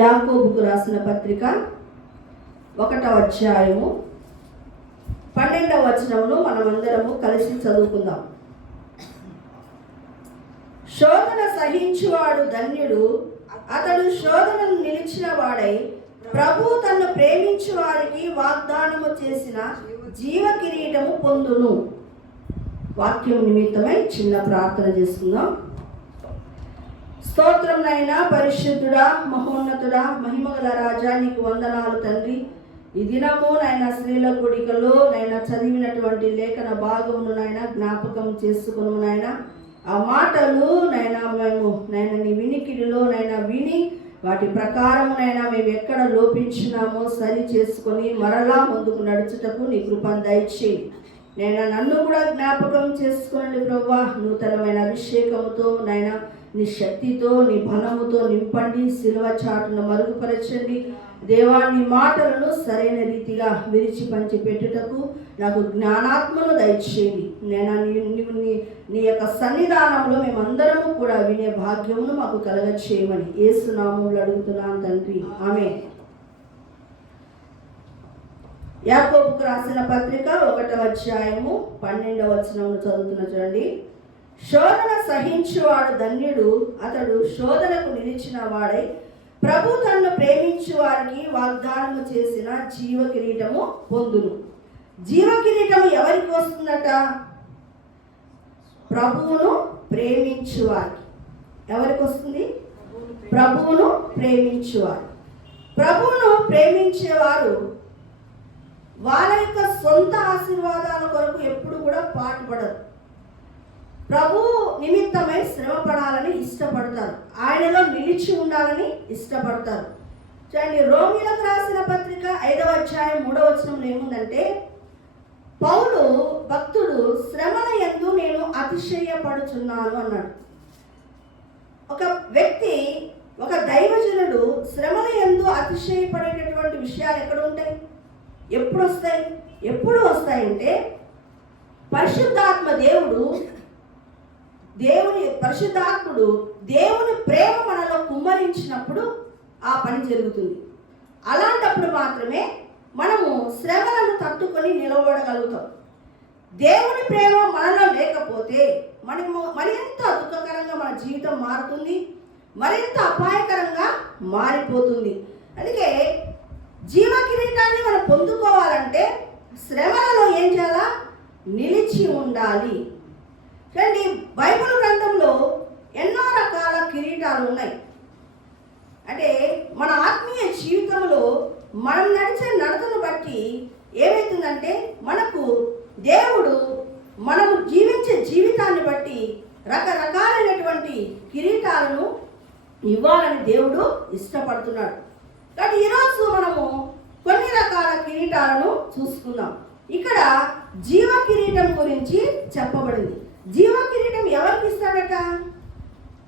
యాకోబుకు రాసిన పత్రిక 1వ అధ్యాయము 12వ వచనమును మనమందరము కలిసి చదువుకుందాం. శోధన సహించువాడు ధన్యుడు, అతడు శోధనను నిలిచిన వాడై ప్రభు తన్ను ప్రేమించు వారికి వాగ్దానము చేసిన జీవ కిరీటము పొందును. వాక్యం నిమిత్తమై చిన్న ప్రార్థన చేసుకుందాం. స్తోత్రం నైనా, పరిశుద్ధుడా, మహోన్నతుడా, మహిమగల రాజా, నీకు వందనాలు తండ్రి. ఈ దినము నైనా స్త్రీల కూడికలో నైనా చదివినటువంటి లేఖన భాగమును నైనా జ్ఞాపకం చేసుకును నైనా. ఆ మాటలు నైనా మేము నైనా నీ వినికిడిలో నైనా విని వాటి ప్రకారము నైనా మేము ఎక్కడ లోపించినామో సరి చేసుకొని మరలా ముందుకు నడుచుటకు నీ కృపను దయచేయి. నైనా నన్ను కూడా జ్ఞాపకం చేసుకోండి ప్రభువా. నూతనమైన అభిషేకముతో నైనా నీ శక్తితో నీ బలముతో నింపండి. శిలువ చాటును మరుగుపరచండి దేవా. నీ మాటలను సరైన రీతిగా విరిచి పంచి పెట్టుటకు నాకు జ్ఞానాత్మను దయచేయండి. నేను నీ యొక్క సన్నిధానంలో మేమందరము కూడా వినే భాగ్యమును మాకు కలగచేయమని యేసు నామములో అడుగుతున్నాను తండ్రి, ఆమేన్. యాకోబుకు రాసిన పత్రిక 1వ అధ్యాయము 12వ వచనమును చదువుతున్న చూడండి. శోధన సహించువాడు ధన్యుడు, అతడు శోధనకు నిలిచిన వాడై ప్రభు తన్ను ప్రేమించు వారికి వాగ్దానము చేసిన జీవ కిరీటము పొందును. జీవ కిరీటము ఎవరికి వస్తుందట? ప్రభువును ప్రేమించు వారికి. ఎవరికి వస్తుంది? ప్రభువును ప్రేమించువారు. ప్రభువును ప్రేమించేవారు వాళ్ళ యొక్క సొంత ఆశీర్వాదాల కొరకు ఎప్పుడు కూడా పాటుపడరు. ప్రభు నిమిత్తమై శ్రమ పడాలని ఇష్టపడతారు. ఆయనలో నిలిచి ఉండాలని ఇష్టపడతారు. చూడండి, రోమీయులకు రాసిన పత్రిక 5వ అధ్యాయం 3వ వచనంలో ఏముందంటే, పౌలు భక్తుడు శ్రమల యందు నేను అతిశయపడుచున్నాను అన్నాడు. ఒక వ్యక్తి, ఒక దైవజనుడు శ్రమల యందు అతిశయపడేటటువంటి విషయాలు ఎక్కడ ఉంటాయి? ఎప్పుడు వస్తాయి? ఎప్పుడు వస్తాయంటే పరిశుద్ధాత్ముడు దేవుని ప్రేమ మనలో కుమ్మరించినప్పుడు ఆ పని జరుగుతుంది. అలాంటప్పుడు మాత్రమే మనము శ్రమలను తట్టుకొని నిలబడగలుగుతాం. దేవుని ప్రేమ మనలో లేకపోతే మరింత దుఃఖకరంగా మన జీవితం మారుతుంది, మరింత అపాయకరంగా మారిపోతుంది. అందుకే జీవ కిరీటాన్ని మనం పొందుకోవాలంటే శ్రమలలో ఏం చేయాలా? నిలిచి ఉండాలి. చూడండి, బైబిల్ గ్రంథంలో ఎన్నో రకాల కిరీటాలు ఉన్నాయి. అంటే మన ఆత్మీయ జీవితంలో మనం నడిచే నడతను బట్టి ఏమవుతుందంటే మనకు దేవుడు మనము జీవించే జీవితాన్ని బట్టి రకరకాలైనటువంటి కిరీటాలను ఇవ్వాలని దేవుడు ఇష్టపడుతున్నాడు. కాబట్టి ఈరోజు మనము కొన్ని రకాల కిరీటాలను చూసుకుందాం. ఇక్కడ జీవ కిరీటం గురించి చెప్పబడింది. జీవ కిరీటం ఎవరికి ఇస్తాడట?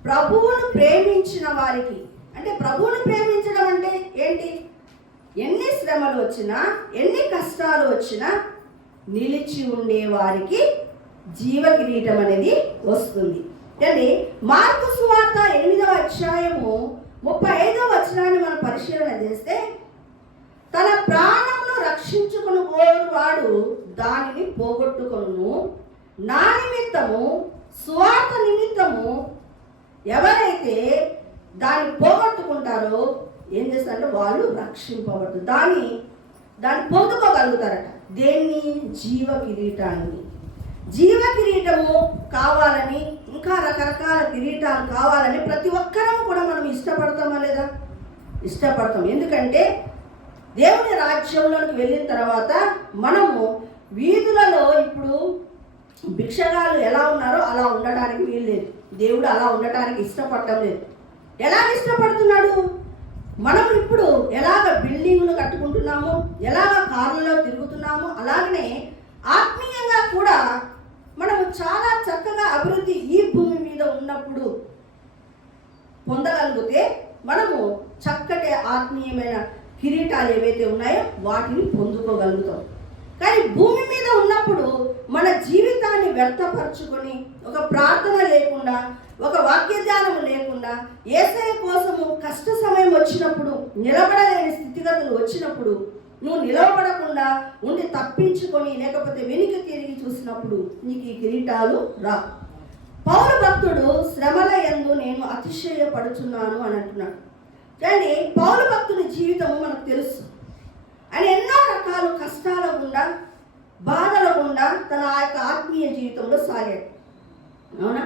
ప్రభువును ప్రేమించిన వారికి. అంటే ప్రభువును ప్రేమించడం అంటే ఏంటి? ఎన్ని శ్రమలు వచ్చినా, ఎన్ని కష్టాలు వచ్చినా నిలిచి ఉండే వారికి జీవ కిరీటం అనేది వస్తుంది. అంటే మార్కు సువార్త 8వ అధ్యాయము 35వ వచనాన్ని మనం పరిశీలన చేస్తే, తన ప్రాణమును రక్షించుకుని వాడు దానిని పోగొట్టుకొను, నా నిమిత్తము సువార్త నిమిత్తము ఎవరైతే దాన్ని పోగొట్టుకుంటారో ఏం చేస్తారంటే వాళ్ళు రక్షింపబడతారు. దాన్ని పొందుకోగలుగుతారట. దేన్ని? జీవ కిరీటాన్ని. జీవ కిరీటము కావాలని, ఇంకా రకరకాల కిరీటాలు కావాలని ప్రతి ఒక్కరూ కూడా మనం ఇష్టపడతామా లేదా? ఇష్టపడతాం. ఎందుకంటే దేవుని రాజ్యంలోకి వెళ్ళిన తర్వాత మనము వీధులలో ఇప్పుడు భిక్షగాలు ఎలా ఉన్నారో అలా ఉండడానికి వీల్లేదు. దేవుడు అలా ఉండటానికి ఇష్టపడటం లేదు. ఎలా ఇష్టపడుతున్నాడు? మనం ఇప్పుడు ఎలాగ బిల్డింగులు కట్టుకుంటున్నామో, ఎలాగ కార్లలో తిరుగుతున్నామో, అలాగనే ఆత్మీయంగా కూడా మనము చాలా చక్కగా అభివృద్ధి ఈ భూమి మీద ఉన్నప్పుడు పొందగలిగితే మనము చక్కటి ఆత్మీయమైన కిరీటాలు ఏవైతే ఉన్నాయో వాటిని పొందుకోగలుగుతాం. కానీ భూమి మీద ఉన్నప్పుడు మన జీవితాన్ని వ్యర్థపరచుకొని ఒక ప్రార్థన లేకుండా, ఒక వాక్య ధ్యానం లేకుండా, యేసయ్య కోసము కష్ట సమయం వచ్చినప్పుడు వచ్చినప్పుడు, నిలబడలేని స్థితిగతులు వచ్చినప్పుడు, నువ్వు నిలవబడకుండా ఉండి తప్పించుకొని లేకపోతే వెనుక తిరిగి చూసినప్పుడు నీకు ఈ కిరీటాలు రా. పౌలు భక్తుడు శ్రమల యందు నేను అతిశయపడుచున్నాను అని అంటున్నాడు. కానీ పౌలు భక్తుని జీవితము మనకు తెలుసు. ఆయన ఎన్నో రకాల కష్టాల గుండా, బాధల గుండా తన ఆ యొక్క ఆత్మీయ జీవితంలో సాగాడు. అవునా?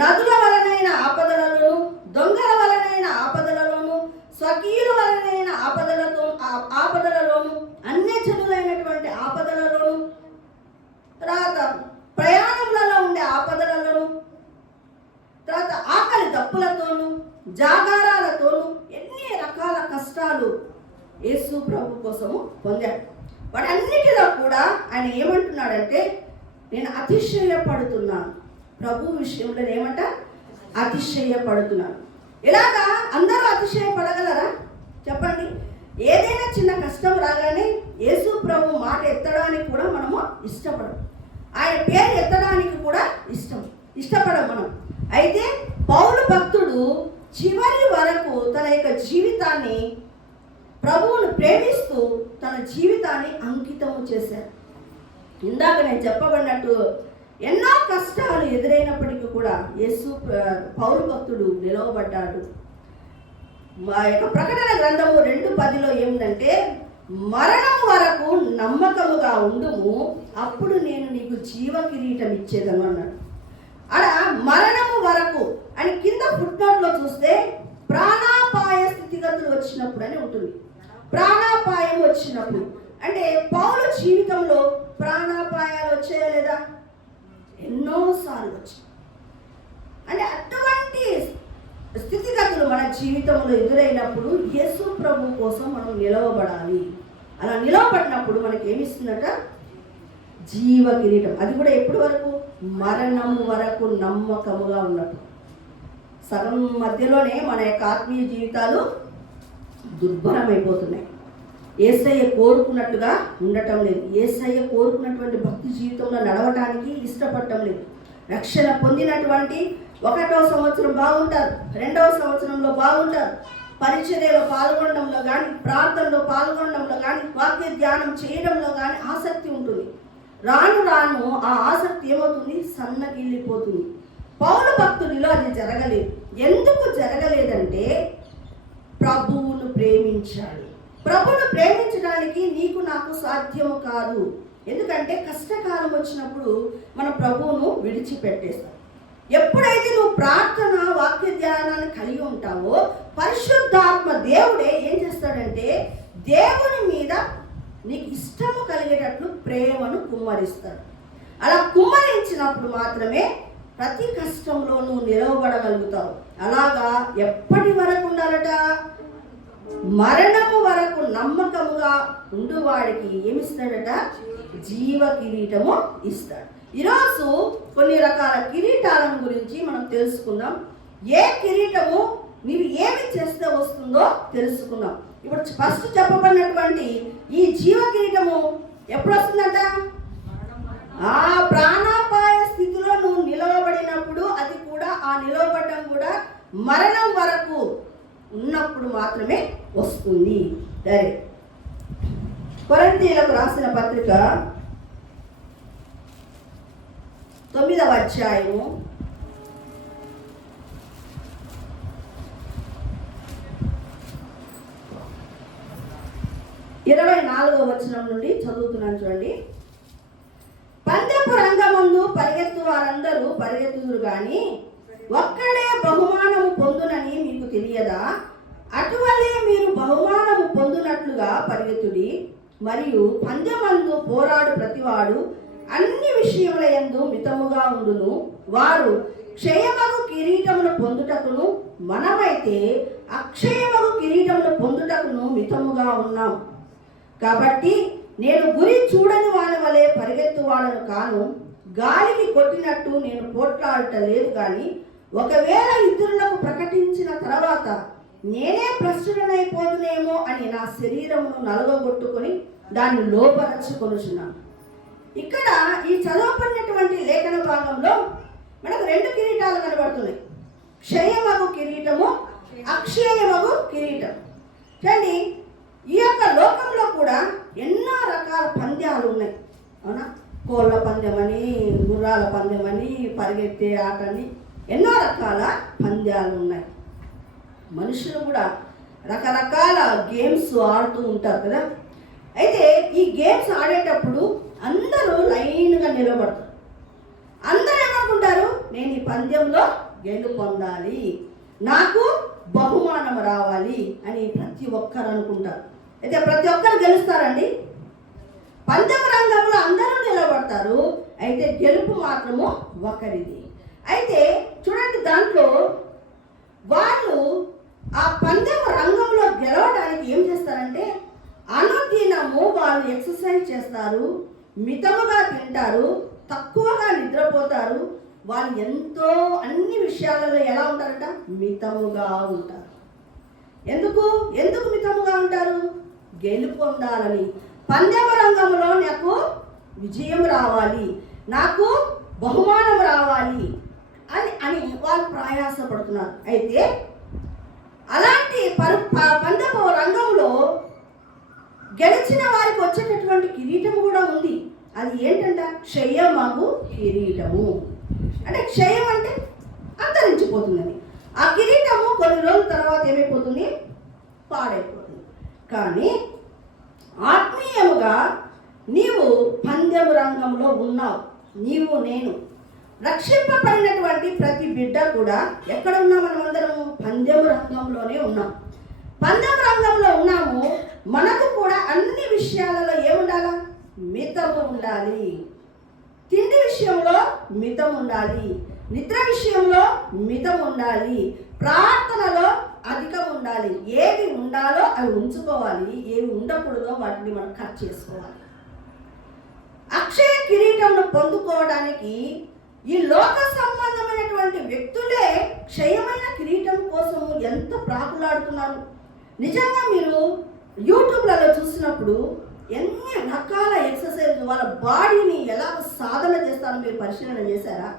నదుల వలనైన ఆపదలలోను, దొంగల వలనైన ఆపదలలోను, స్వకీయుల వలనైన ఆపదలలోను, అన్యజనులైనటువంటి ఆపదలలోను, తర్వాత ప్రయాణములలో ఉండే ఆపదలలోను, తర్వాత ఆకలి దప్పులతోనూ, జాగారాలతోనూ ఎన్ని రకాల కష్టాలు యేసు ప్రభు కోసము పొందాడు. వాటన్నిటిలో కూడా ఆయన ఏమంటున్నాడంటే, నేను అతిశయపడుతున్నాను. ప్రభు విషయంలో ఏమంట? అతిశయపడుతున్నాను. ఇలాగా అందరూ అతిశయపడగలరా? చెప్పండి. ఏదైనా చిన్న కష్టం రాగానే యేసు ప్రభు మాట ఎత్తడానికి కూడా మనము ఇష్టపడం. ఆయన పేరు ఎత్తడానికి కూడా ఇష్టపడం మనం. అయితే పౌలు భక్తుడు చివరి వరకు తన యొక్క జీవితాన్ని ప్రభువును ప్రేమిస్తూ తన జీవితాన్ని అంకితము చేశారు. ఇందాక నేను చెప్పబడినట్టు ఎన్నో కష్టాలు ఎదురైనప్పటికీ కూడా పౌలు భక్తుడు నిలవబడ్డాడు. మా యొక్క ప్రకటన గ్రంథము 2:10 ఏమిటంటే, మరణం వరకు నమ్మకముగా ఉండుము, అప్పుడు నేను నీకు జీవ కిరీటం ఇచ్చేదను అన్నాడు. అలా మరణము వరకు అని కింద ఫుట్నోట్లో చూస్తే ప్రాణాపాయ స్థితిగతులు వచ్చినప్పుడు అని ఉంటుంది. ప్రాణాపాయం వచ్చినప్పుడు అంటే పౌలు జీవితంలో ప్రాణాపాయాలు వచ్చాయా లేదా? ఎన్నోసార్లు వచ్చాయి. అంటే అటువంటి స్థితిగతులు మన జీవితంలో ఎదురైనప్పుడు యేసు ప్రభు కోసం మనం నిలవబడాలి. అలా నిలవబడినప్పుడు మనకి ఏమిస్తుందట? జీవ కిరీటం. అది కూడా ఎప్పటి వరకు? మరణం వరకు నమ్మకముగా ఉన్నప్పుడు. సగం మధ్యలోనే మన యొక్క ఆత్మీయ జీవితాలు దుర్భరమైపోతున్నాయి. యేసయ్య కోరుకున్నట్టుగా ఉండటం లేదు. యేసయ్య కోరుకున్నటువంటి భక్తి జీవితంలో నడవటానికి ఇష్టపడటం లేదు. రక్షణ పొందినటువంటి 1వ సంవత్సరం బాగుంటారు, 2వ సంవత్సరంలో బాగుంటారు, పరిచర్యలో పాల్గొనడంలో కానీ, ప్రార్థనలో పాల్గొనడంలో కానీ, వాక్య ధ్యానం చేయడంలో కానీ ఆసక్తి ఉంటుంది. రాను రాను ఆ ఆసక్తి ఏమవుతుంది? సన్నగిల్లిపోతుంది. పౌలు భక్తుడిలో అది జరగలేదు. ఎందుకు జరగలేదంటే ప్రభువును ప్రేమించాడు. ప్రభువును ప్రేమించడానికి నీకు నాకు సాధ్యము కాదు. ఎందుకంటే కష్టకాలం వచ్చినప్పుడు మన ప్రభువును విడిచిపెట్టేస్తాం. ఎప్పుడైతే నువ్వు ప్రార్థన వాక్య ధ్యానాన్ని కలిగి ఉంటావో పరిశుద్ధాత్మ దేవుడే ఏం చేస్తాడంటే దేవుని మీద నీకు ఇష్టము కలిగేటట్లు ప్రేమను కుమ్మరిస్తాడు. అలా కుమ్మరించినప్పుడు మాత్రమే ప్రతి కష్టంలో నువ్వు నిలవబడగలుగుతావు. అలాగా ఎప్పటి వరకు ఉండాలట? మరణము వరకు నమ్మకముగా ఉండువాడికి ఏమిస్తాడట? జీవ కిరీటము ఇస్తాడు. ఈరోజు కొన్ని రకాల కిరీటాలను గురించి మనం తెలుసుకుందాం. ఏ కిరీటము నీవు ఏమి చేస్తే వస్తుందో తెలుసుకుందాం. ఇప్పుడు ఫస్ట్ చెప్పబడినటువంటి ఈ జీవ కిరీటము ఎప్పుడు వస్తుందట? ఆ ప్రాణాపాయ స్థితిలో నువ్వు నిలవబడినప్పుడు, అది కూడా ఆ నిలవబడడం కూడా మరణం వరకు ఉన్నప్పుడు మాత్రమే వస్తుంది. సరే, కొరింథీయులకు రాసిన పత్రిక 9వ అధ్యాయము 24వ వచనం నుండి చదువుతున్నాను చూడండి. పందెపు రంగమందు పరిగెత్తు వారందరూ పరిగెత్తుదురు గాని ఒక్కడే బహుమానము పొందునని మీకు తెలియదా? అటువలే మీరు బహుమానము పొందునట్లుగా పరిగెత్తుడి. మరియు పందెమందు పోరాడు ప్రతివాడు అన్ని విషయముల యందు మితముగా ఉండును. వారు క్షయమగు కిరీటమును పొందుటకును, మనమైతే అక్షయమగు కిరీటమును పొందుటకును మితముగా ఉన్నాం. కాబట్టి నేను గురి చూడని వాని వలె పరిగెత్తువాడను కాను, గాలికి కొట్టినట్టు నేను పోట్లాడట లేదు. కానీ ఒకవేళ ఇతరులకు ప్రకటించిన తర్వాత నేనే భ్రష్టుడనైపోదునేమో అని నా శరీరమును నలగొట్టుకొని దాన్ని లోపరచుకొనుచున్నాను. ఇక్కడ ఈ చదవబడినటువంటి లేఖన భాగంలో మనకు 2 కిరీటాలు కనబడుతున్నాయి. క్షయమగు కిరీటము, అక్షయమగు కిరీటం. చూడండి, ఈ యొక్క లోకంలో కూడా ఎన్నో రకాల పంద్యాలు ఉన్నాయి, అవునా? కోళ్ళ పందెమని, గుర్రాల పందెమని, పరిగెత్తే ఆటని, ఎన్నో రకాల పంద్యాలు ఉన్నాయి. మనుషులు కూడా రకరకాల గేమ్స్ ఆడుతూ ఉంటారు కదా. అయితే ఈ గేమ్స్ ఆడేటప్పుడు అందరూ లైన్గా నిలబడతారు. అందరూ ఏమనుకుంటారు, నేను ఈ పందెంలో గెలుపొందాలి, నాకు బహుమానం రావాలి అని ప్రతి ఒక్కరు అనుకుంటారు. అయితే ప్రతి ఒక్కరు గెలుస్తారండి? పందెం రంగంలో అందరూ నిలబడతారు, అయితే గెలుపు మాత్రము ఒకరిది. అయితే చూడండి, దాంట్లో వాళ్ళు ఆ పందెం రంగంలో గెలవడానికి ఏం చేస్తారంటే అనుదినము వాళ్ళు ఎక్సర్సైజ్ చేస్తారు, మితముగా తింటారు, తక్కువగా నిద్రపోతారు. వాళ్ళు ఎంతో అన్ని విషయాలలో ఎలా ఉంటారంట? మితముగా ఉంటారు. ఎందుకు మితముగా ఉంటారు? గెలుపొందాలని, పందెం రంగంలో నాకు విజయం రావాలి, నాకు బహుమానం రావాలి అని వాళ్ళు ప్రయాసపడుతున్నారు. అయితే అలాంటి పందెం రంగంలో గెలిచిన వారికి వచ్చేటటువంటి కిరీటం కూడా ఉంది. అది ఏంటంట? క్షయమగు కిరీటము. అంటే క్షయం అంటే అంతరించిపోతుందని. ఆ కిరీటము కొన్ని రోజుల తర్వాత ఏమైపోతుంది? పాడైపోతుంది. కానీ ఆత్మీయముగా నీవు పందెం రంగంలో ఉన్నావు. నీవు నేను రక్షింపబడినటువంటి ప్రతి బిడ్డ కూడా ఎక్కడ ఉన్నాం? మనమందరము పందెం రంగంలోనే ఉన్నాం. పందెం రంగంలో ఉన్నాము. మనకు కూడా అన్ని విషయాలలో ఏముండాలా? మితము ఉండాలి. తిండి విషయంలో మితం ఉండాలి, నిద్ర విషయంలో మితం ఉండాలి, ప్రార్థనలో అధికం ఉండాలి. ఏవి ఉండాలో అవి ఉంచుకోవాలి, ఏవి ఉండకూడదో వాటిని మనం కట్ చేసుకోవాలి. అక్షయ కిరీటంను పొందుకోవడానికి ఈ లోక సంబంధమైనటువంటి వ్యక్తులే క్షయమైన కిరీటం కోసం ఎంత ప్రాకులాడుతున్నారు. నిజంగా మీరు యూట్యూబ్లలో చూసినప్పుడు ఎన్ని రకాల ఎక్సర్సైజ్, వాళ్ళ బాడీని ఎలా సాధన చేస్తారో మీరు పరిశీలన చేశారా?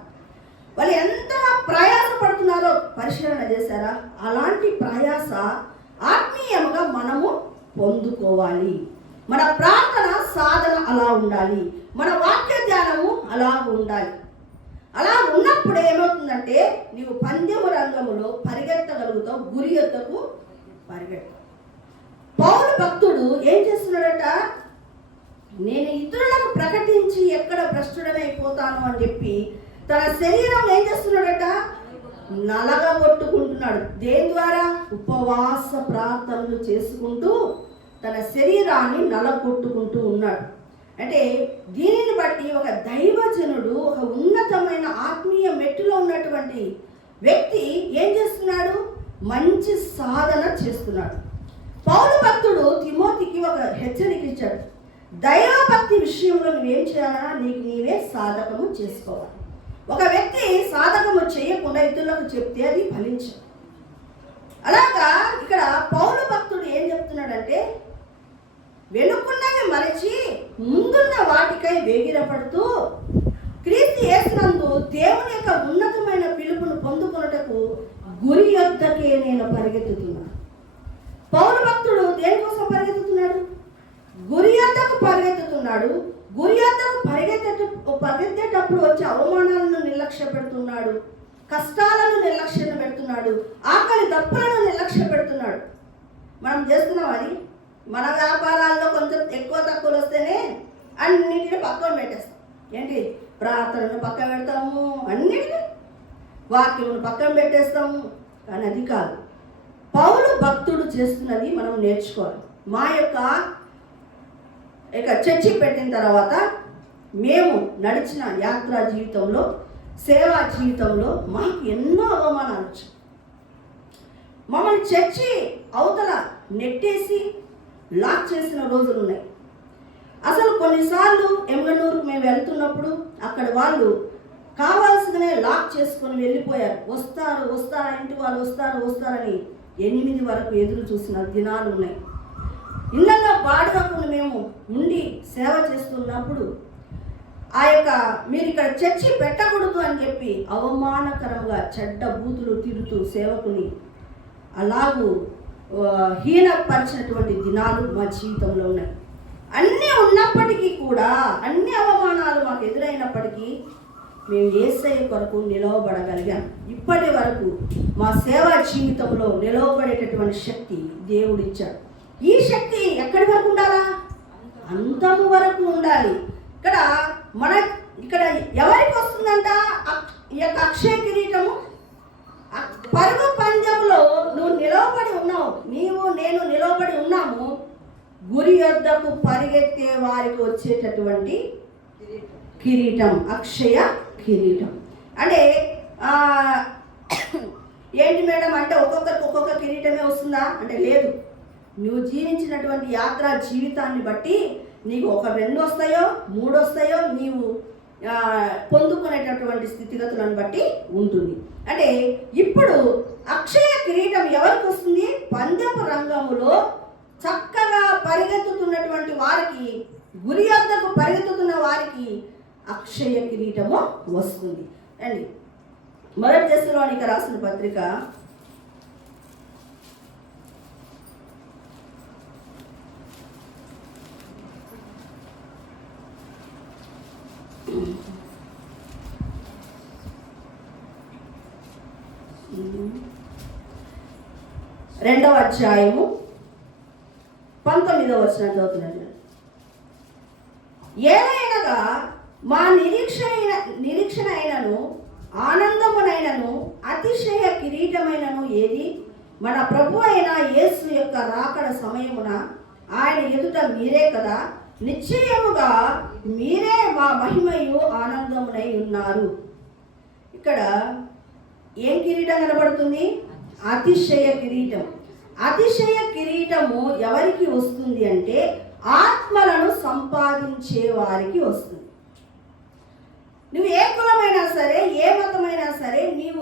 వాళ్ళు ఎంతగా ప్రయాసపడుతున్నారో పరిశీలన చేశారా? అలాంటి ప్రయాస ఆత్మీయంగా మనము పొందుకోవాలి. మన ప్రార్థన సాధన అలా ఉండాలి, మన వాక్య ధ్యానము అలా ఉండాలి. అలా ఉన్నప్పుడు ఏమవుతుందంటే నీవు పందెం రంగములో పరిగెత్తగలుగుతావు, గురి యొద్దకు పరిగెత్తావు. పౌలు భక్తుడు ఏం చేస్తున్నాడట? నేను ఇతరులకు ప్రకటించి ఎక్కడ భ్రష్టుడనైపోతాను అని చెప్పి తన శరీరం ఏం చేస్తున్నాడట? నలగగొట్టుకుంటున్నాడు. దేని ద్వారా? ఉపవాస ప్రార్థనలు చేసుకుంటూ తన శరీరాన్ని నలగొట్టుకుంటూ ఉన్నాడు. అంటే దీనిని బట్టి ఒక దైవజనుడు, ఒక ఉన్నతమైన ఆత్మీయ మెట్టులో ఉన్నటువంటి వ్యక్తి ఏం చేస్తున్నాడు? మంచి సాధన చేస్తున్నాడు. పౌలు భక్తుడు తిమోతికి ఒక హెచ్చరిక ఇచ్చాడు. దైవభక్తి విషయంలో నువ్వేం చేయాలన్నా నీకు నీవే సాధకము చేసుకోవాలి. ఒక వ్యక్తి సాధకము చేయకుండా ఇతరులకు చెప్తే అది ఫలించదు. అలాగా ఇక్కడ పౌలు భక్తుడు ఏం చెప్తున్నాడంటే వెనుకున్నవి మరచి ముందున్న వాటికై వేగిరపడుతూ క్రీస్తు యేసునందు దేవుని యొక్క ఉన్నతమైన పిలుపును పొందుకొనుటకు గురి యొద్దకే నేను పరిగెత్తుతున్నాను. పౌలు భక్తుడు దేనికోసం పరిగెత్తుతున్నాడు? గురి యొద్దకు పరిగెత్తుతున్నాడు. గురి యొద్దకు పరిగెత్తేటప్పుడు వచ్చే అవమానాలను నిర్లక్ష్య పెడుతున్నాడు, కష్టాలను నిర్లక్ష్య పెడుతున్నాడు, ఆకలి దప్పులను నిర్లక్ష్య పెడుతున్నాడు. మనం చేస్తున్నాం అది. మన వ్యాపారాల్లో కొంచెం ఎక్కువ తక్కువలు వస్తేనే అన్నిటిని పక్కన పెట్టేస్తాం. ఏంటి? ప్రార్థనను పక్కన పెడతాము, అన్నిటిని వాక్యమును పక్కన పెట్టేస్తాము. కానీ అది కాదు. పౌలు భక్తుడు చేస్తున్నది మనం నేర్చుకోవాలి. మా యొక్క చర్చి పెట్టిన తర్వాత మేము నడిచిన యాత్రా జీవితంలో, సేవా జీవితంలో మాకు ఎన్నో అవమానాలు వచ్చాయి. మమ్మల్ని చర్చి అవతల నెట్టేసి లాక్ చేసిన రోజులు ఉన్నాయి. అసలు కొన్నిసార్లు ఎమ్గనూరుకు మేము వెళ్తున్నప్పుడు అక్కడ వాళ్ళు కావాల్సిందనే లాక్ చేసుకొని వెళ్ళిపోయారు. వస్తారా ఇంటి వాళ్ళు వస్తారని 8 వరకు ఎదురు చూసిన దినాలు ఉన్నాయి. ఇళ్ళల్లో బాడుగకుండా మేము ఉండి సేవ చేస్తున్నప్పుడు ఆ యొక్క మీరు ఇక్కడ చర్చి పెట్టకూడదు అని చెప్పి అవమానకరంగా చెడ్డ బూతులు తిరుగుతూ సేవకుని అలాగూ హీనపరిచినటువంటి దినాలు మా జీవితంలో ఉన్నాయి. అన్నీ ఉన్నప్పటికీ కూడా, అన్ని అవమానాలు మాకు ఎదురైనప్పటికీ మేము యేసయ్య కొరకు నిలవబడగలిగాం. ఇప్పటి వరకు మా సేవా జీవితంలో నిలవబడేటటువంటి శక్తి దేవుడు ఇచ్చాడు. ఈ శక్తి ఎక్కడి వరకు ఉండాలా? అంతము వరకు ఉండాలి. ఇక్కడ ఎవరికి వస్తుందంట ఈ యొక్క అక్షయ కిరీటము? పరుగు పందెంలో నువ్వు నిలవబడి ఉన్నావు, నీవు నేను నిలవబడి ఉన్నాము. గురి యొద్దకు పరిగెత్తే వారికి వచ్చేటటువంటి కిరీటం అక్షయ కిరీటం. అంటే ఏంటి మేడం అంటే ఒక్కొక్కరికి ఒక్కొక్క కిరీటమే వస్తుందా అంటే లేదు. నువ్వు జీవించినటువంటి యాత్రా జీవితాన్ని బట్టి నీకు 2 వస్తాయో 3 వస్తాయో నీవు పొందుకునేటటువంటి స్థితిగతులను బట్టి ఉంటుంది. అంటే ఇప్పుడు అక్షయ కిరీటం ఎవరికి వస్తుంది? పందెపు రంగములో చక్కగా పరిగెత్తుతున్నటువంటి వారికి, గురి వద్దకు పరిగెత్తుతున్న వారికి అక్షయ కిరీటము వస్తుంది అండి. మొదటి దశలోనికి రాసిన పత్రిక 2వ అధ్యాయము 19వ వచనం చదువుతున్నాను. ఏలైనగా మా నిరీక్షణ అయినను ఆనందమునైనను అతిశయ కిరీటమైనను ఏది? మన ప్రభు అయిన యేసు యొక్క రాకడ సమయమున ఆయన ఎదుట మీరే కదా. నిశ్చయముగా మీరే మా మహిమయు ఆనందమునై ఉన్నారు. ఇక్కడ ఏం కిరీటం కనబడుతుంది? అతిశయ కిరీటం. అతిశయ కిరీటము ఎవరికి వస్తుంది అంటే ఆత్మలను సంపాదించే వారికి వస్తుంది. నువ్వు ఏ కులమైనా సరే, ఏ మతమైనా సరే, నీవు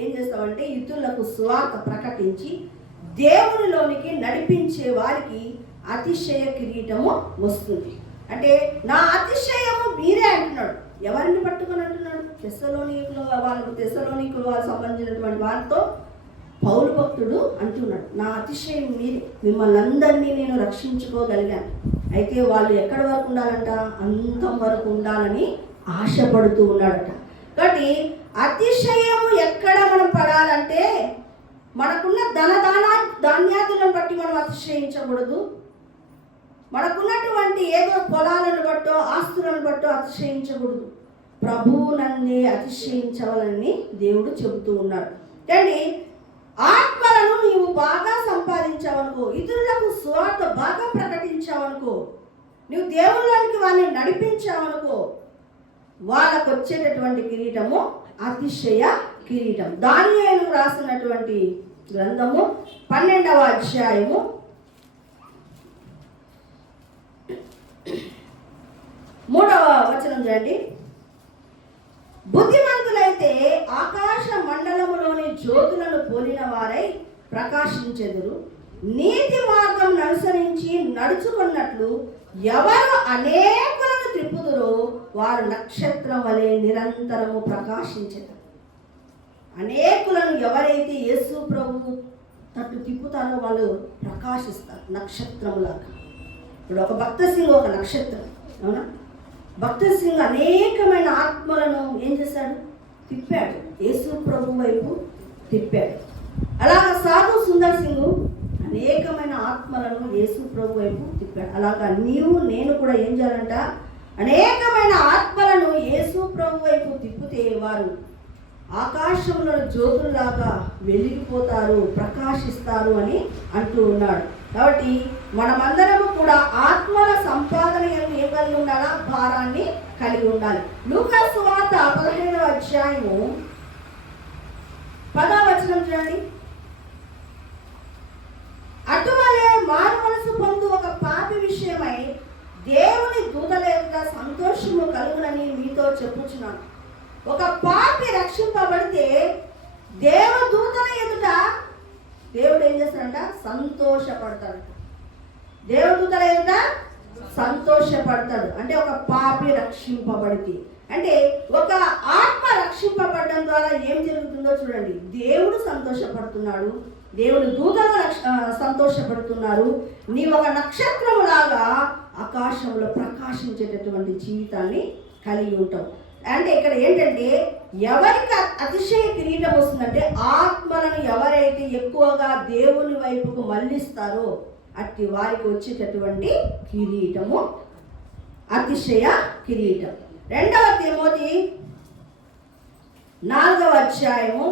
ఏం చేస్తావంటే ఇతరులకు సువార్త ప్రకటించి దేవునిలోనికి నడిపించే వారికి అతిశయ కిరీటము వస్తుంది. అంటే నా అతిశయము మీరే అంటున్నాడు. ఎవరిని పట్టుకొని అంటున్నాడు? తెస్సలోనికుల వాళ్ళకు సంబంధించినటువంటి వారితో పౌలు భక్తుడు అంటున్నాడు, నా అతిశయం మీరే, మిమ్మల్ని అందరినీ నేను రక్షించుకోగలిగాను. అయితే వాళ్ళు ఎక్కడి వరకు ఉండాలంట? అంతం వరకు ఉండాలని ఆశపడుతూ ఉన్నాడట. కాబట్టి అతిశయము ఎక్కడ మనం పడాలంటే మనకున్న ధాన్యాదులను బట్టి మనం అతిశయించకూడదు. మనకున్నటువంటి ఏదో పొలాలను బట్టో ఆస్తులను బట్టో అతిశయించకూడదు. ప్రభువు నన్నే అతిశయించవాలని దేవుడు చెబుతూ ఉన్నాడు. కానీ ఆత్మలను నీవు బాగా సంపాదించావనుకో, ఇతరులకు స్వార్థ బాగా ప్రకటించావనుకో, నువ్వు దేవుళ్ళకి వాళ్ళని నడిపించావనుకో, వాళ్ళకు వచ్చేటటువంటి కిరీటము అతిశయ కిరీటం. దానియేలు రాసినటువంటి గ్రంథము 12వ అధ్యాయము 3వ వచనం చూడండి. బుద్ధిమంతులైతే ఆకాశ మండలములోని జ్యోతులను పోలిన వారై ప్రకాశించెదరు. నీతి మార్గం అనుసరించి నడుచుకున్నట్లు ఎవరు అనేకులను తిప్పుదురో వారు నక్షత్రం వలె నిరంతరము ప్రకాశించెదరు. అనేకులను ఎవరైతే యేసు ప్రభు తట్టు తిప్పుతారో వాళ్ళు ప్రకాశిస్తారు నక్షత్రములాగా. ఇప్పుడు ఒక భక్త సింగ్ ఒక నక్షత్రం, అవునా? భక్త సింగ్ అనేకమైన ఆత్మలను ఏం చేశాడు? తిప్పాడు, యేసు ప్రభు వైపు తిప్పాడు. అలాగా సాధు సుందర్ సింగ్ అనేకమైన ఆత్మలను యేసు ప్రభు వైపు తిప్పాడు. అలాగా నేను కూడా ఏం చేయాలంట? అనేకమైన ఆత్మలను యేసు ప్రభు వైపు తిప్పితే వారు ఆకాశంలో జ్యోతుల్లాగా వెలిగిపోతారు, ప్రకాశిస్తారు అని అంటూ ఉన్నాడు. కాబట్టి మనమందరము కూడా ఆత్మల సంపాదన ఏం కలిగి ఉండాలా? భారాన్ని కలిగి ఉండాలి. లూకా సువార్త 15వ అధ్యాయము 10వ వచనం చూడండి. అటువలే మారు మనసు పొందు ఒక పాపి విషయమై దేవుని దూతల యొక్క సంతోషము కలుగునని మీతో చెప్పుచున్నాను. ఒక పాపి రక్షింపబడితే దేవదూతల ఎదుట దేవుడు ఏం చేస్తాడంట? సంతోషపడతాడు. దేవదూతల ఎదుట సంతోషపడతాడు. అంటే ఒక పాపి రక్షింపబడితే, అంటే ఒక ఆత్మ రక్షింపబడడం ద్వారా ఏం జరుగుతుందో చూడండి. దేవుడు సంతోషపడుతున్నాడు, దేవుని దూతలు సంతోషపడుతున్నారు. నీ ఒక నక్షత్రములాగా ఆకాశంలో ప్రకాశించేటటువంటి జీవితాన్ని కలిగి ఉంటావు. అంటే ఇక్కడ ఏంటంటే ఎవరికి అతిశయ కిరీటం వస్తుందంటే ఆత్మలను ఎవరైతే ఎక్కువగా దేవుని వైపుకు మళ్ళిస్తారో అట్టి వారికి వచ్చేటటువంటి కిరీటము అతిశయ కిరీటం. 2వ తిమోతి 4వ అధ్యాయము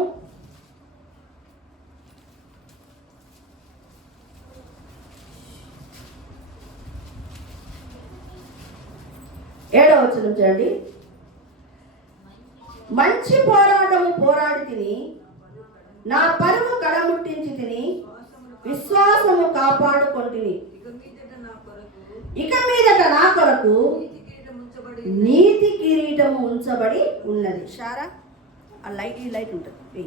7వ వచనం చూడండి. మంచి పోరాటము పోరాడి తిని, నా పరువు కడముట్టించి తిని, విశ్వాసము కాపాడుకొంటిని. ఇక మీదట నా కొరకు నీతి కిరీటము ఉంచబడి ఉన్నది. షారా ఈ లైట్ ఉంటుంది.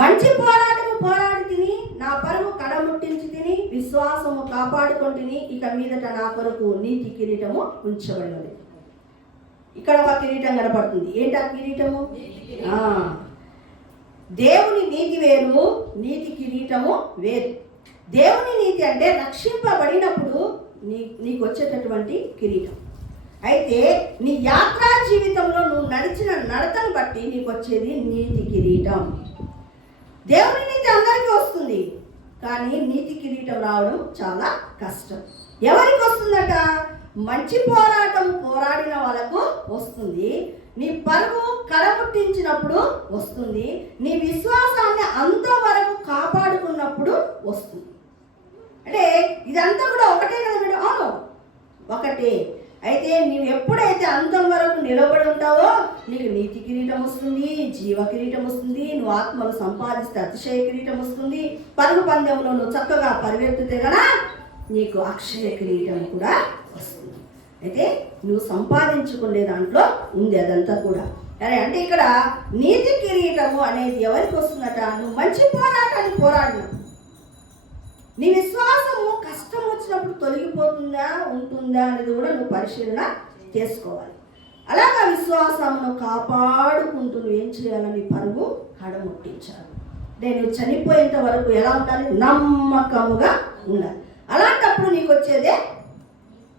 మంచి పోరాటము పోరాడి తిని, నా పరువు కడముట్టించి తిని, విశ్వాసము కాపాడుకొంటిని. ఇక మీదట నా కొరకు నీతి కిరీటము ఉంచబడి ఉన్నది. ఇక్కడ ఒక కిరీటం కనపడుతుంది. ఏంటి ఆ కిరీటము? దేవుని నీతి వేరు, నీతి కిరీటము వేరు. దేవుని నీతి అంటే రక్షింపబడినప్పుడు నీకు వచ్చేటటువంటి కిరీటం. అయితే నీ యాత్రా జీవితంలో నువ్వు నడిచిన నడతను బట్టి నీకు వచ్చేది నీతి కిరీటం. దేవుని నీతి అందరికీ వస్తుంది, కానీ నీతి కిరీటం రావడం చాలా కష్టం. ఎవరికి వస్తుందట? మంచి పోరాటం పోరాడిన వాళ్ళకు వస్తుంది. నీ పరువు కడముట్టించినప్పుడు వస్తుంది. నీ విశ్వాసాన్ని అంతవరకు కాపాడుకున్నప్పుడు వస్తుంది. అంటే ఇదంతా కూడా ఒకటే కదా మేడం? అవును, ఒకటే. అయితే నీవు ఎప్పుడైతే అంతం వరకు నిలబడి ఉంటావో నీకు నీతి కిరీటం వస్తుంది, జీవ కిరీటం వస్తుంది. నువ్వు ఆత్మలు సంపాదిస్తే అతిశయ కిరీటం వస్తుంది. పరుగు పందెంలో నువ్వు చక్కగా పరిగెత్తితే కదా నీకు అక్షయ కిరీటం కూడా వస్తుంది. అయితే నువ్వు సంపాదించుకునే దాంట్లో ఉంది అదంతా కూడా. సరే, అంటే ఇక్కడ నీతి కిరీటము అనేది ఎవరికి వస్తుందట? నువ్వు మంచి పోరాటాన్ని పోరాడినావు. నీ విశ్వాసము కష్టం వచ్చినప్పుడు తొలగిపోతుందా ఉంటుందా అనేది కూడా నువ్వు పరిశీలన చేసుకోవాలి. అలాగా విశ్వాసమును కాపాడుకుంటూ నువ్వు ఏం చేయాలని పరుగు కడముట్టించాలి. నేను చనిపోయేంత వరకు ఎలా ఉండాలి? నమ్మకముగా ఉండాలి. అలాంటప్పుడు నీకు వచ్చేదే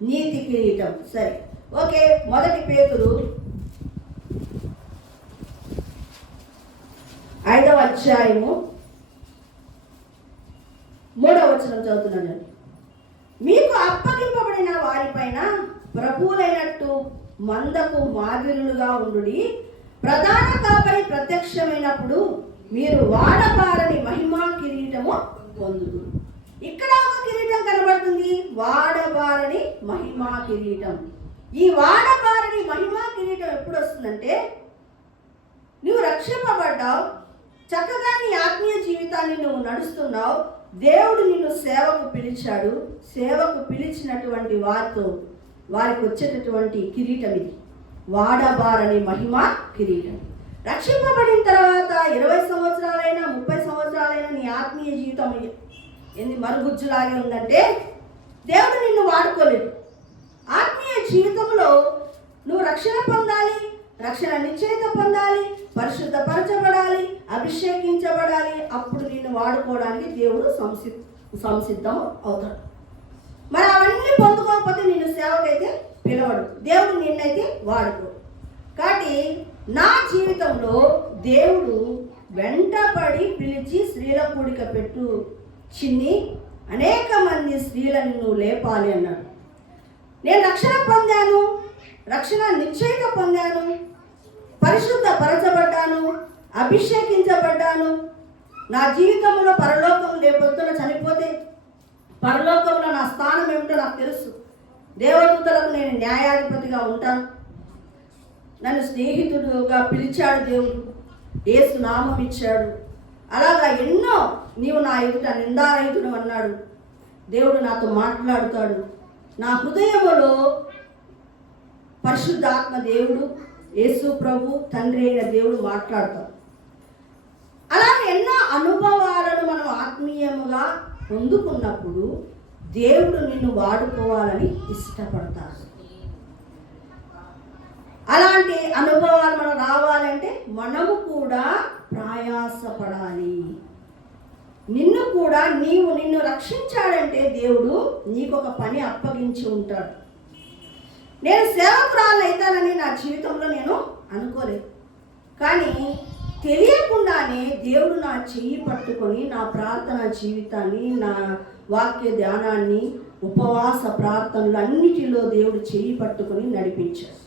నీతి కిరీటం. సరే, ఓకే. 1 పేతురు 5వ అధ్యాయము 3వ వచనం చదువుతున్నాను. మీకు అప్పగింపబడిన వారిపైన ప్రభువులైనట్టు మందకు మాదిరులుగా ఉండుడి. ప్రధాన కాపరి ప్రత్యక్షమైనప్పుడు మీరు వాడబారని మహిమా కిరీటము పొందుడు. ఇక్కడ ఒక కిరీటం కనబడుతుంది, వాడబారని మహిమా కిరీటం. ఈ వాడబారని మహిమా కిరీటం ఎప్పుడు వస్తుందంటే నువ్వు రక్షింపబడ్డావు, చక్కగా నీ ఆత్మీయ జీవితాన్ని నువ్వు నడుస్తున్నావు, దేవుడు నిన్ను సేవకు పిలిచాడు. సేవకు పిలిచినటువంటి వారికి వచ్చేటటువంటి కిరీటం ఇది, వాడబారని మహిమ కిరీటం. రక్షింపబడిన తర్వాత 20 సంవత్సరాలైనా 30 సంవత్సరాలైనా నీ ఆత్మీయ జీవితం ఎన్ని మరుగుజ్జులాగే ఉందంటే దేవుడు నిన్ను వాడుకోలేదు. ఆత్మీయ జీవితంలో నువ్వు రక్షణ పొందాలి, రక్షణ నిశ్చయిత పొందాలి, పరిశుద్ధపరచబడాలి, అభిషేకించబడాలి. అప్పుడు నిన్ను వాడుకోవడానికి దేవుడు సంసిద్ధం అవుతాడు. మరి అవన్నీ పొందుకోకపోతే నిన్ను సేవకైతే పిలవడు, దేవుడు నిన్నైతే వాడుకో. కాబట్టి నా జీవితంలో దేవుడు వెంటపడి పిలిచి స్త్రీల కూడిక పెట్టు చిన్ని, అనేక మంది స్త్రీలను నువ్వు లేపాలి అన్నాడు. నేను రక్షణ పొందాను, రక్షణ నిశ్చయిత పొందాను, పరిశుద్ధపరచబడ్డాను, అభిషేకించబడ్డాను. నా జీవితంలో పరలోకం లేకపోతే చనిపోతే పరలోకంలో నా స్థానం ఏమిటో నాకు తెలుసు. దేవదూతలకు నేను న్యాయాధిపతిగా ఉంటాను. నన్ను స్నేహితుడుగా పిలిచాడు దేవుడు, యేసు నామం ఇచ్చాడు. అలాగా ఎన్నో నీవు నా ఎదుట నిందారహితుడు అన్నాడు. దేవుడు నాతో మాట్లాడుతాడు. నా హృదయములో పరిశుద్ధాత్మ దేవుడు, యేసు ప్రభు, తండ్రి అయిన దేవుడు మాట్లాడతాడు. అలాగే ఎన్నో అనుభవాలను మనం ఆత్మీయముగా పొందుకున్నప్పుడు దేవుడు నిన్ను వాడుకోవాలని ఇష్టపడతాడు. అలాంటి అనుభవాలు మనం రావాలంటే మనము కూడా ప్రయాసపడాలి. నిన్ను రక్షించాడంటే దేవుడు నీకు ఒక పని అప్పగించి ఉంటాడు. నేను సేవకురాలు అవుతానని నా జీవితంలో నేను అనుకోలేదు, కానీ తెలియకుండానే దేవుడు నా చెయ్యి పట్టుకొని నా ప్రార్థన జీవితాన్ని, నా వాక్య ధ్యానాన్ని, ఉపవాస ప్రార్థనలు అన్నిటిలో దేవుడు చెయ్యి పట్టుకొని నడిపించాడు.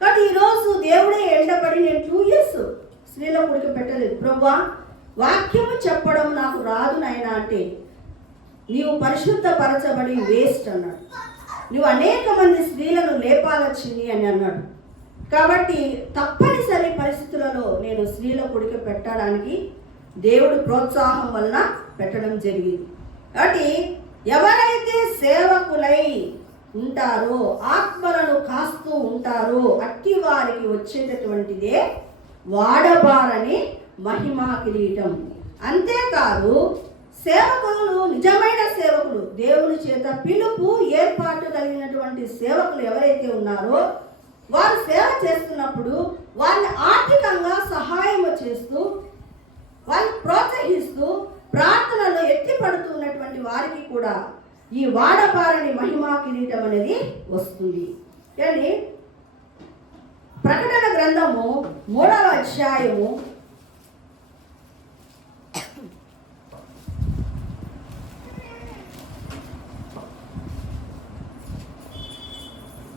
కాబట్టి ఈరోజు దేవుడే ఎండబడి నేను 2 years స్త్రీల కొడుకు పెట్టలేదు. ప్రభువా, వాక్యము చెప్పడం నాకు రాదు నాయనా అంటే, నీవు పరిశుద్ధపరచబడి వేస్ట్ అన్నాడు. నువ్వు అనేక మంది స్త్రీలను లేపాలొచ్చింది అని అన్నాడు. కాబట్టి తప్పనిసరి పరిస్థితులలో నేను స్త్రీల కొడుకు పెట్టడానికి దేవుడు ప్రోత్సాహం వలన పెట్టడం జరిగింది. కాబట్టి ఎవరైతే సేవకులై ఉంటారో, ఆత్మలను కాస్తూ ఉంటారో, అట్టి వారికి వచ్చేటటువంటిదే వాడబారని మహిమా కిరీటం. అంతేకాదు, సేవకులు, నిజమైన సేవకులు, దేవుని చేత పిలుపు ఏర్పాటు కలిగినటువంటి సేవకులు ఎవరైతే ఉన్నారో వారు సేవ చేస్తున్నప్పుడు వారిని ఆర్థికంగా సహాయం చేస్తూ, వారిని ప్రోత్సహిస్తూ, ప్రార్థనలో ఎత్తిపడుతున్నటువంటి వారికి కూడా ఈ వాడబారని మహిమా కిరీటం అనేది వస్తుంది. కానీ ప్రకటన గ్రంథము 3వ అధ్యాయము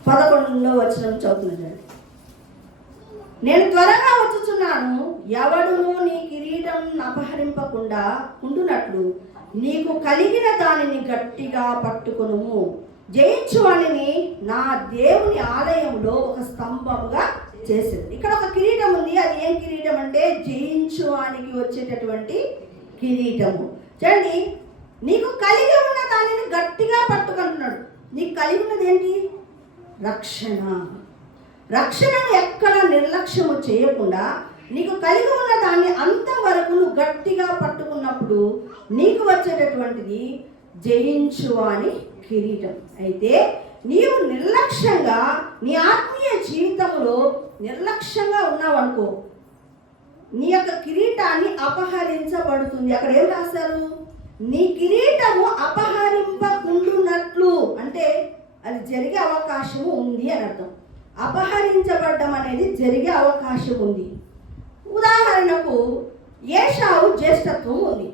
11వ వచనం చదువుతున్నాను. నేను త్వరగా వచ్చుచున్నాను, ఎవడును నీ కిరీటం అపహరింపకుండా ఉండునట్లు నీకు కలిగిన దానిని గట్టిగా పట్టుకొనుము. జయించువానిని నా దేవుని ఆలయంలో ఒక స్తంభముగా చేసింది. ఇక్కడ ఒక కిరీటం ఉంది. అది ఏం కిరీటం అంటే జయించువానికి వచ్చేటటువంటి కిరీటము. చూడండి, నీకు కలిగి ఉన్న దానిని గట్టిగా పట్టుకుంటున్నాడు. నీకు కలిగి ఉన్నది ఏంటి? రక్షణ. రక్షణను ఎక్కడ నిర్లక్ష్యము చేయకుండా నీకు కలిగి ఉన్న దాన్ని అంతవరకు నువ్వు గట్టిగా పట్టుకున్నప్పుడు నీకు వచ్చేటటువంటిది జయించువాని కిరీటం. అయితే నీవు నిర్లక్ష్యంగా నీ ఆత్మీయ జీవితంలో నిర్లక్ష్యంగా ఉన్నావనుకో, నీ యొక్క కిరీటాన్ని అపహరించబడుతుంది. అక్కడ ఏం రాశారు? నీ కిరీటము అపహరింపకుండునట్లు, అంటే అది జరిగే అవకాశము ఉంది అని అర్థం. అపహరించబడ్డం అనేది జరిగే అవకాశం ఉంది. ఉదాహరణకు, ఏశావు జ్యేష్ఠత్వం ఉంది.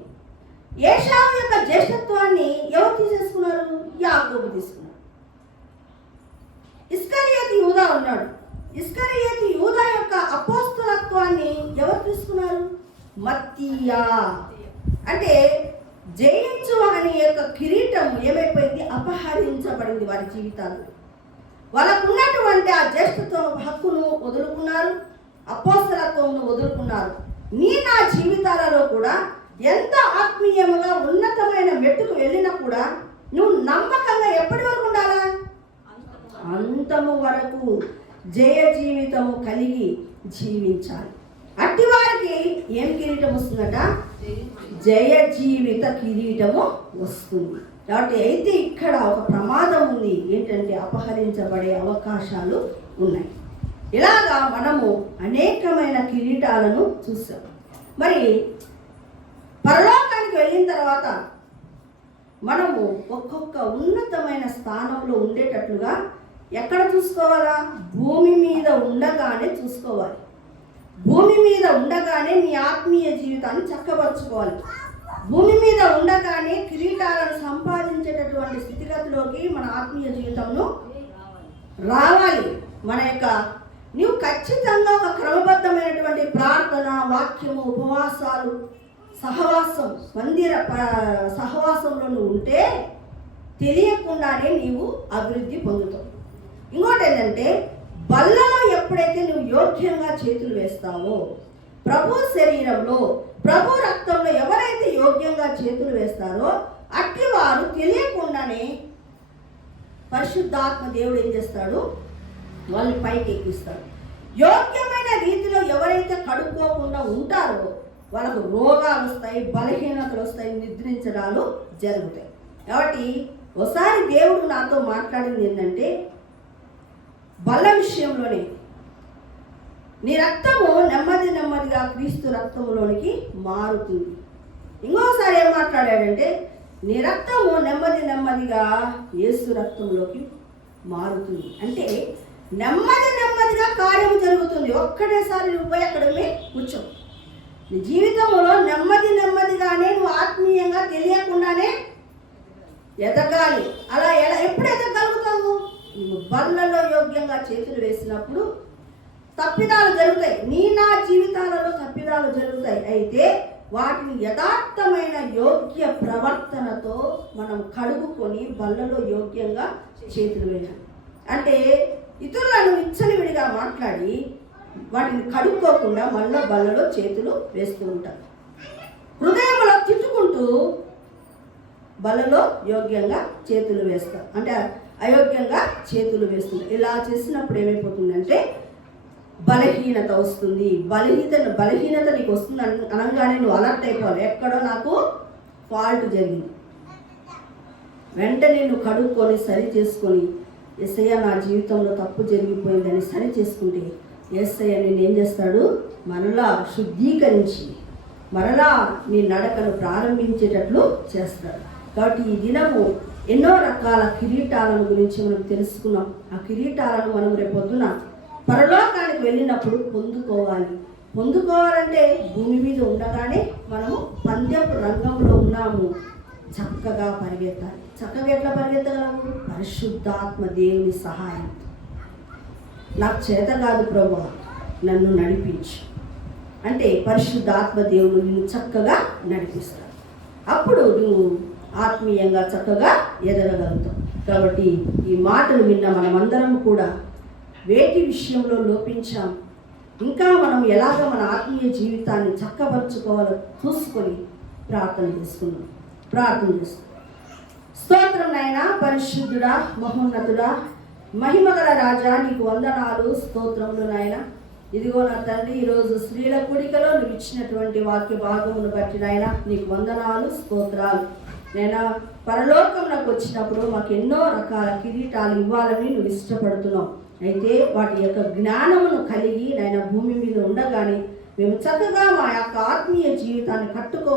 ఏశావు యొక్క జ్యేష్ఠత్వాన్ని ఎవరు తీసేసుకున్నారు? యాకోబు తీసుకున్నారు. ఇస్కరియోతు యూదా ఉన్నాడు. ఇస్కరియోతు యూదా యొక్క అపోస్తలత్వాన్ని ఎవరు తీసుకున్నారు? మత్తీయా. అంటే జయించు అనే యొక్క కిరీటం ఏమైపోయింది? అపహరించబడింది వారి జీవితాలు. వాళ్ళకు ఉన్నటువంటి ఆ జ్యేష్ఠత్వ హక్కును వదులుకున్నారు, అపోస్తలత్వమును వదులుకున్నారు. నా జీవితాలలో కూడా ఎంత ఆత్మీయముగా ఉన్నతమైన మెట్టుకు వెళ్ళినా కూడా నువ్వు నమ్మకంగా ఎప్పటి వరకు ఉండాలా? అంతము వరకు జయ జీవితము కలిగి జీవించాలి. అట్టి వారికి ఏం కిరీటం వస్తుందట? జయ జీవిత కిరీటము వస్తుంది. కాబట్టి అయితే ఇక్కడ ఒక ప్రమాదం ఉంది. ఏంటంటే అపహరించబడే అవకాశాలు ఉన్నాయి. ఇలాగా మనము అనేకమైన కిరీటాలను చూసాం. మరి పరలోకానికి వెళ్ళిన తర్వాత మనము ఒక్కొక్క ఉన్నతమైన స్థానంలో ఉండేటట్లుగా ఎక్కడ చూసుకోవాలా? భూమి మీద ఉండగానే చూసుకోవాలి. భూమి మీద ఉండగానే నీ ఆత్మీయ జీవితాన్ని చక్కబరుచుకోవాలి. భూమి మీద ఉండగానే కిరీటాలను సంపాదించేటటువంటి స్థితిగతిలోకి మన ఆత్మీయ జీవితంలో రావాలి. మన యొక్క నీవు ఖచ్చితంగా ఒక క్రమబద్ధమైనటువంటి ప్రార్థన, వాక్యము, ఉపవాసాలు, సహవాసం, మందిర సహవాసంలో నువ్వు ఉంటే తెలియకుండానే నీవు అభివృద్ధి పొందుతావు. ఇంకోటి ఏంటంటే, బల్లలో ఎప్పుడైతే నువ్వు యోగ్యంగా చేతులు వేస్తావో, ప్రభు శరీరంలో, ప్రభు రక్తంలో ఎవరైతే యోగ్యంగా చేతులు వేస్తారో అట్టి వారు తెలియకుండానే పరిశుద్ధాత్మ దేవుడు ఏం చేస్తాడు? వాళ్ళని పైకి ఎక్కిస్తాడు. యోగ్యమైన రీతిలో ఎవరైతే కడుక్కోకుండా ఉంటారో వాళ్ళకు రోగాలు వస్తాయి, బలహీనతలు వస్తాయి, నిద్రించడాలు జరుగుతాయి. కాబట్టి ఒకసారి దేవుడు నాతో మాట్లాడింది ఏంటంటే, బల్ల విషయంలోనే నీ రక్తము నెమ్మది నెమ్మదిగా క్రీస్తు రక్తములోనికి మారుతుంది. ఇంకోసారి ఏం మాట్లాడాడంటే, నీ రక్తము నెమ్మది నెమ్మదిగా యేసు రక్తంలోకి మారుతుంది. అంటే నెమ్మది నెమ్మదిగా కార్యం జరుగుతుంది. ఒక్కటేసారి నువ్వు పోయి అక్కడ కూర్చో. నీ జీవితంలో నెమ్మది నెమ్మదిగానే నువ్వు ఆత్మీయంగా తెలియకుండానే ఎదగాలి. అలా ఎప్పుడు ఎదగలుగుతావు? నువ్వు బల్లలో యోగ్యంగా చేతులు వేసినప్పుడు తప్పిదాలు జరుగుతాయి. నా జీవితాలలో తప్పిదాలు జరుగుతాయి. అయితే వాటిని యథార్థమైన యోగ్య ప్రవర్తనతో మనం కడుగుకొని బల్లలో యోగ్యంగా చేతులు వేయాలి. అంటే ఇతరులను విచ్చలవిడిగా మాట్లాడి వాటిని కడుక్కోకుండా మళ్ళీ బల్లలో చేతులు వేస్తూ ఉంటారు. హృదయంలో తిట్టుకుంటూ బలలో యోగ్యంగా చేతులు వేస్తారు, అంటే అయోగ్యంగా చేతులు వేస్తుంది. ఇలా చేసినప్పుడు ఏమైపోతుందంటే బలహీనత వస్తుంది. బలహీనత నీకు వస్తుంది అనగానే నువ్వు అలర్ట్ అయిపోవాలి. ఎక్కడో నాకు ఫాల్ట్ జరిగింది, వెంటనే నువ్వు కడుక్కొని సరి చేసుకొని, యేసయ్య నా జీవితంలో తప్పు జరిగిపోయిందని సరి చేసుకుంటే యేసయ్య నేను ఏం చేస్తాడు? మరలా శుద్ధీకరించి మరలా నీ నడకను ప్రారంభించేటట్లు చేస్తాడు. కాబట్టి ఈ దినము ఎన్నో రకాల కిరీటాలను గురించి మనం తెలుసుకున్నాం. ఆ కిరీటాలను మనం రేపొద్దున పరలోకానికి వెళ్ళినప్పుడు పొందుకోవాలంటే భూమి మీద ఉండగానే మనము పందెపు రంగంలో ఉన్నాము. చక్కగా పరిగెత్తాలి. చక్కగా ఎట్లా పరిగెత్తగలము? పరిశుద్ధాత్మ దేవుని సహాయం. నాకు చేత కాదు ప్రభువా, నన్ను నడిపించు అంటే పరిశుద్ధాత్మ దేవుడు నిన్ను చక్కగా నడిపిస్తాడు. అప్పుడు నువ్వు ఆత్మీయంగా చక్కగా ఎదగగలుగుతావు. కాబట్టి ఈ మాటలు విన్న మనమందరం కూడా వేటి విషయంలో లోపించాం, ఇంకా మనం ఎలాగ మన ఆత్మీయ జీవితాన్ని చక్కబరుచుకోవాలో చూసుకొని ప్రార్థన చేస్తున్నాం. స్తోత్రం నాయనా, పరిశుద్ధుడా, మహోన్నతుడా, మహిమగల రాజా, నీకు వందనాలు, స్తోత్రములు నాయన. ఇదిగో నా తండ్రి, ఈరోజు స్త్రీల కూడికలో నువ్వు ఇచ్చినటువంటి వాక్య భాగమును బట్టి నాయన నీకు వందనాలు, స్తోత్రాలు. నేను పరలోకంలోకి వచ్చినప్పుడు మాకు ఎన్నో రకాల కిరీటాలు ఇవ్వాలని నువ్వు ఇష్టపడుతున్నావు. అయితే వాటి యొక్క జ్ఞానమును కలిగి నాయన భూమి మీద ఉండగానే మేము చక్కగా మా యొక్క ఆత్మీయ జీవితాన్ని కట్టుకో